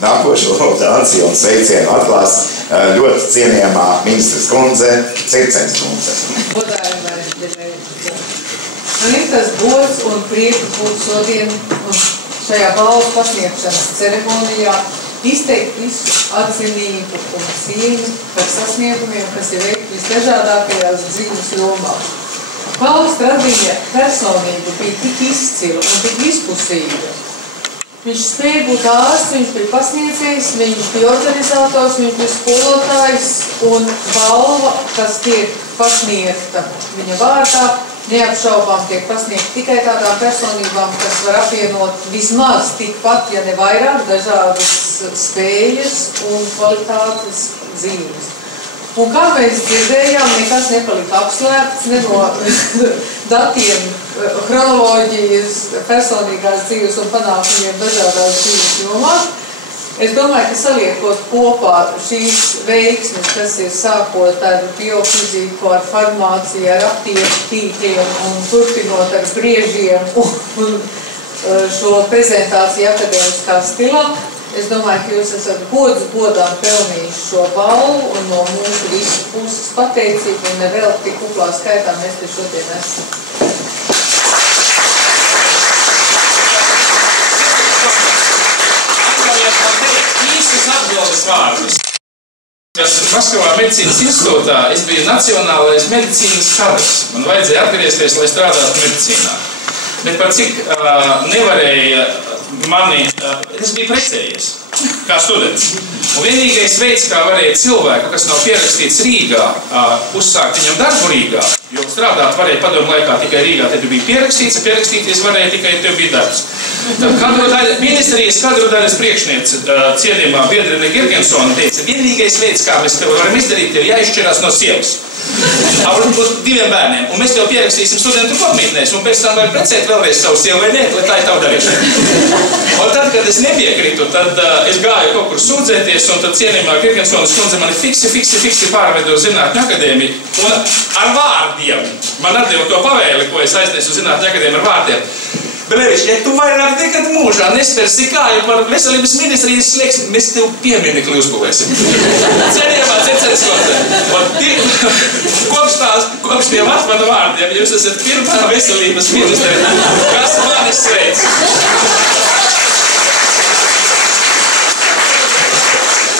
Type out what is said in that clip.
nākošo lūdzu un sveicienu atklās ļoti cienījamā ministres kundze, Circenes kundze. Man ir tas gods un prieks būt šodien un šajā balvu pasniegšanas ceremonijā izteikt visu atzinību un cieņu par sasniegumiem, kas ir veikti visdažādākajās dzīves jomās. Valsts Radiņa personība bija tik izcila un tik vispusīga. Viņš spēja būt ārsts, viņš bija pasniedzējs, viņš bija organizators, viņš bija skolotājs un balva, kas tiek pasniegta viņa vārdā, neapšaubām tiek pasniegta tikai tādām personībām, kas var apvienot vismaz tikpat, ja ne vairāk, dažādas spējas un kvalitātes zīmes. Un kā mēs dzirdējām, nekas nepalika apslēpts, ne no datiem, chronoloģijas, personīgās dzīves un panākumiem dažādās dzīves jomās. Es domāju, ka saliekot kopā šīs veiksmes, kas ir sākot ar biofiziku, ar farmāciju, ar aptieku tīkliem un turpinot ar briežiem un šo prezentāciju akadēmiskā stilā, es domāju, ka jūs esat godām pelnījuši šo balvu un no mūsu visu puses pateicīgi un nevēl tik kuplā skaitā mēs te šodien esam. Īsas atbildes vārdus. Maskavā medicīnas institūtā es biju nacionālais medicīnas kadrs. Man vajadzēja atgriezties, lai strādātu medicīnā. Bet par cik nevarēja mani, es biju precējies, kā students. Un vienīgais veids, kā varēja cilvēku, kas nav pierakstīts Rīgā, uzsākt viņam darbu Rīgā, jo strādāt varēja padomu laikā tikai Rīgā, tad bija pierakstīts, ja pierakstīties varēja tikai, ja tev bija darbs. Tad ministrijas kadru daļas priekšniece, cienījumā Biedrene Girgensona teica, vienīgais veids, kā mēs tev varam izdarīt, tev jāizšķirās no sievas. Ar 2 bērniem. Un mēs tev pierakstīsim studentu kopmītnēs, un pēc tam var precēt vēlreiz savu sievu vai ne, lai tā ir tavu darīšana. Un tad, kad es nepiekrītu, tad es gāju kaut kur sūdzēties, un tad cienījumā Girgensonas kundze mani fiksi pārvedu uz Zinātņu akadēmiju, un ar vārdiem man atdeva to pavēli, ko es aiznesu uz Zinātņu akadēmiju ar vārdiem. Belevišķi, ja tu vairāk nekad mūžā nespersi kāju par veselības ministrijas slieksni, mēs tev pieminekli uzbūvēsim. Cienījamā Circenes kundze. Kopš tiem atmanu vārdiem, jūs esat pirmā veselības ministre, kas mani sveic.